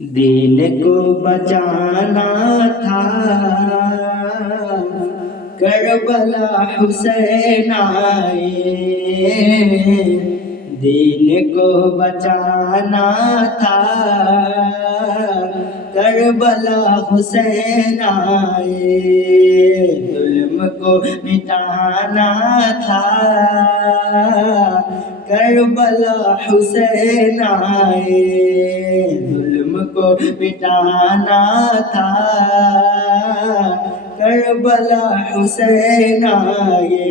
دین کو بچانا تھا، کربلا حسین آئے، دین کو بچانا تھا، کربلا حسین آئے، ظلم کو مٹانا تھا، کربلا حسین آئے، ظلم کو مٹانا تھا، کربلا حسین آئے۔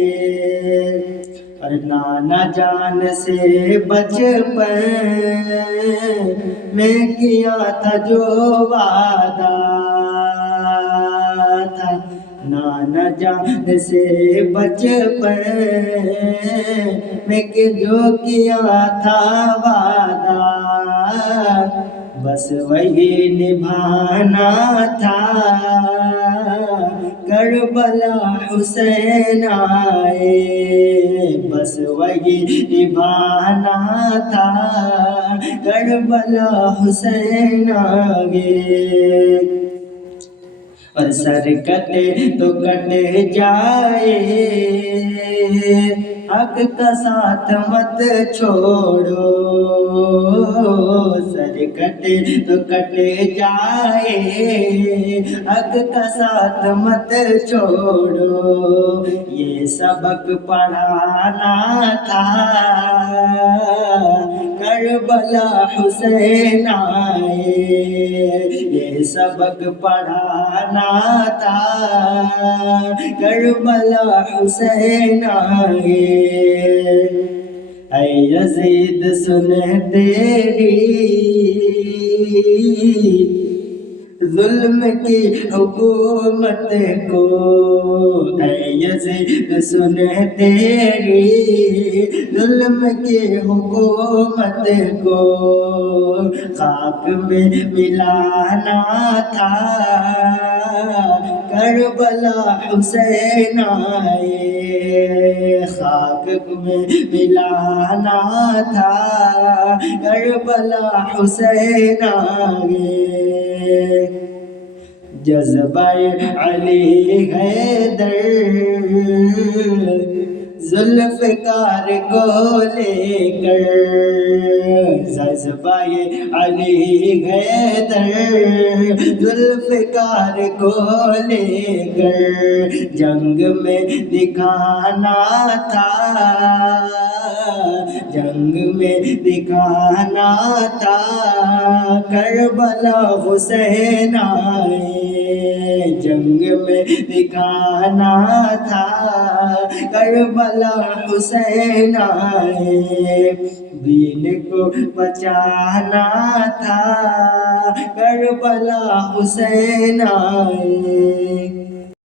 اور نانا جان سے بچپن میں کیا تھا جو وعدہ تھا، نانا جان سے بچپن میں جو کیا تھا وعدہ، بس وہی نبھانا تھا، کربلا حسین آئے، بس وہی نبھانا تھا، کربلا حسین آئے۔ اور سر کٹے تو کٹ جائے، حق کا ساتھ مت چھوڑو، سر کٹے تو کٹ جائے، حق کا ساتھ مت چھوڑو، یہ سبق پڑھانا تھا، کربلا حسین آئے، یہ سبق پڑھانا تھا، کربلا حسین آئے۔ اے یزید سن تیری ظلم کی حکومت کو، اے یزید سن تیری ظلم کی حکومت کو، خاک میں ملانا تھا، کربلا حسین آئے، خاک میں ملانا تھا، کربلا حسین آئے۔ جذبہ علی حیدر ذوالفقار کو لے کر، جذبہ علی حیدر ذوالفقار کو لے کر، جنگ میں دکھانا تھا، جنگ میں دکھانا تھا، کربلا حسین آئے، جنگ میں دکھانا تھا، کربلا حسین آئے، دین کو بچانا تھا، کربلا حسین آئے۔